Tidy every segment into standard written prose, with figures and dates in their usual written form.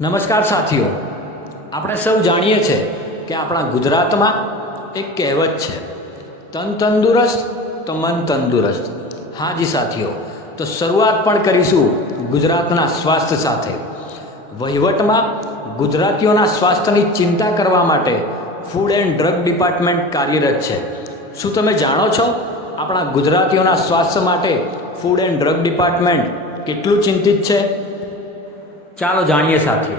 નમસ્કાર સાથીઓ, આપણે સૌ જાણીએ છીએ કે આપણા ગુજરાતમાં એક કહેવત છે, તન તંદુરસ્ત તો મન તંદુરસ્ત. હા જી સાથીઓ, તો શરૂઆત પણ કરીશું ગુજરાતના સ્વાસ્થ્ય સાથે. વહીવટમાં ગુજરાતીઓના સ્વાસ્થ્યની ચિંતા કરવા માટે ફૂડ એન્ડ ડ્રગ ડિપાર્ટમેન્ટ કાર્યરત છે. શું તમે જાણો છો આપણા ગુજરાતીઓના સ્વાસ્થ્ય માટે ફૂડ એન્ડ ડ્રગ ડિપાર્ટમેન્ટ કેટલું ચિંતિત છે? ચાલો જાણીએ સાથીઓ.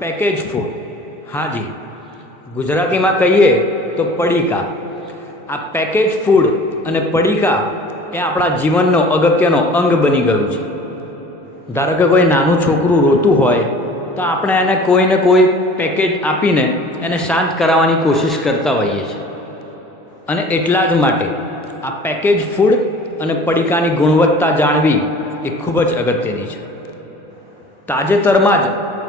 પેકેજ ફૂડ, હા જી, ગુજરાતીમાં કહીએ તો પડીકા. આ પેકેજ ફૂડ અને પડીકા એ આપણા જીવનનો અગત્યનો અંગ બની ગયું છે. ધારો કે કોઈ નાનું છોકરું રોતું હોય તો આપણે એને કોઈને કોઈ પેકેજ આપીને એને શાંત કરાવવાની કોશિશ કરતા હોઈએ છીએ. અને એટલા જ માટે આ પેકેજ ફૂડ અને પડીકાની ગુણવત્તા જાણવી એ ખૂબ જ અગત્યની છે. તાજેતરમાં જ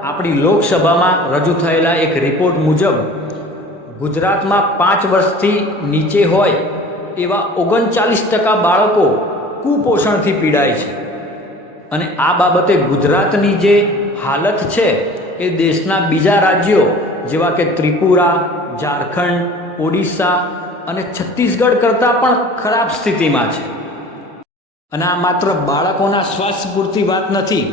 આપણી લોકસભામાં રજૂ થયેલા એક રિપોર્ટ મુજબ ગુજરાતમાં 5 વર્ષથી નીચે હોય એવા 39% બાળકો કુપોષણથી પીડાય છે. અને આ બાબતે ગુજરાતની જે હાલત છે એ દેશના બીજા રાજ્યો જેવા કે ત્રિપુરા, ઝારખંડ, ઓડિશા અને છત્તીસગઢ કરતાં પણ ખરાબ સ્થિતિમાં છે. અને આ માત્ર બાળકોના સ્વાસ્થ્ય પૂરતી વાત નથી.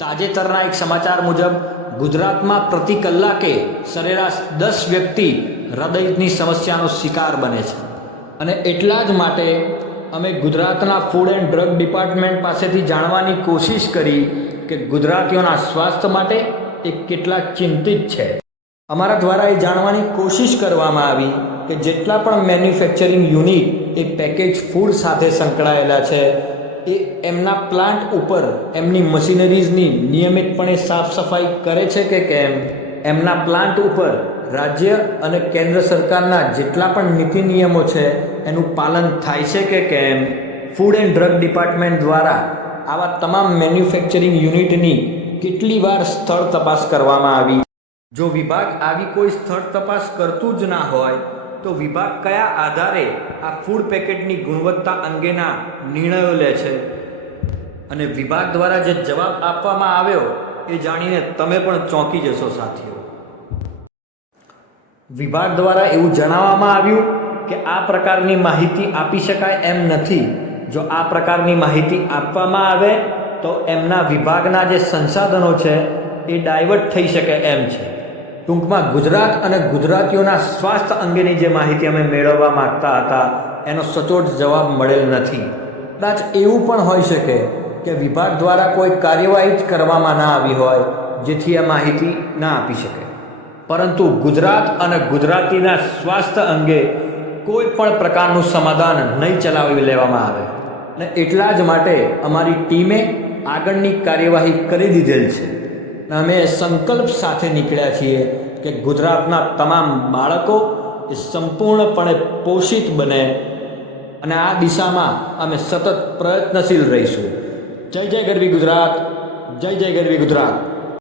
તાજેતરના એક સમાચાર મુજબ ગુજરાતમાં પ્રતિ કલાકે સરેરાશ 10 વ્યક્તિ હૃદયની સમસ્યાનો શિકાર બને છે. અને એટલા જ માટે અમે ગુજરાતના ફૂડ એન્ડ ડ્રગ ડિપાર્ટમેન્ટ પાસેથી જાણવાની કોશિશ કરી કે ગુજરાતીઓના સ્વાસ્થ્ય માટે એ કેટલા ચિંતિત છે. અમારા દ્વારા એ જાણવાની કોશિશ કરવામાં આવી કે જેટલા પણ મેન્યુફેક્ચરિંગ યુનિટ એ પેકેજ ફૂડ સાથે સંકળાયેલા છે એ એમના પ્લાન્ટ ઉપર એમની મશીનરીઝની નિયમિતપણે સાફ સફાઈ કરે છે કે કેમ, એમના પ્લાન્ટ ઉપર રાજ્ય અને કેન્દ્ર સરકારના જેટલા પણ નીતિ નિયમો છે એનું પાલન થાય છે કે કેમ. ફૂડ એન્ડ ડ્રગ ડિપાર્ટમેન્ટ દ્વારા આવા તમામ મેન્યુફેક્ચરિંગ યુનિટની કેટલી વાર સ્થળ તપાસ કરવામાં આવી. જો વિભાગ આવી કોઈ સ્થળ તપાસ કરતું જ ના હોય તો વિભાગ કયા આધારે આ ફૂડ પેકેટની ગુણવત્તા અંગેના નિર્ણયો લે છે? અને વિભાગ દ્વારા જે જવાબ આપવામાં આવ્યો એ જાણીને તમે પણ ચોંકી જશો સાથીઓ. વિભાગ દ્વારા એવું જણાવવામાં આવ્યું કે આ પ્રકારની માહિતી આપી શકાય એમ નથી. જો આ પ્રકારની માહિતી આપવામાં આવે તો એમના વિભાગના જે સંસાધનો છે એ ડાયવર્ટ થઈ શકે એમ છે. ટૂંકમાં ગુજરાત અને ગુજરાતીઓના સ્વાસ્થ્ય અંગેની જે માહિતી અમે મેળવવા માગતા હતા એનો સચોટ જવાબ મળેલ નથી. કદાચ એવું પણ હોઈ શકે કે વિભાગ દ્વારા કોઈ કાર્યવાહી જ કરવામાં ના આવી હોય જેથી આ માહિતી ના આપી શકે. પરંતુ ગુજરાત અને ગુજરાતીના સ્વાસ્થ્ય અંગે કોઈ પણ પ્રકારનું સમાધાન નહીં ચલાવી લેવામાં આવે. અને એટલા જ માટે અમારી ટીમે આગળની કાર્યવાહી કરી દીધેલ છે. અમે સંકલ્પ સાથે નીકળ્યા છીએ કે ગુજરાતના તમામ બાળકો એ સંપૂર્ણપણે પોષિત બને અને આ દિશામાં અમે સતત પ્રયત્નશીલ રહીશું. જય જય ગરવી ગુજરાત, જય જય ગરવી ગુજરાત.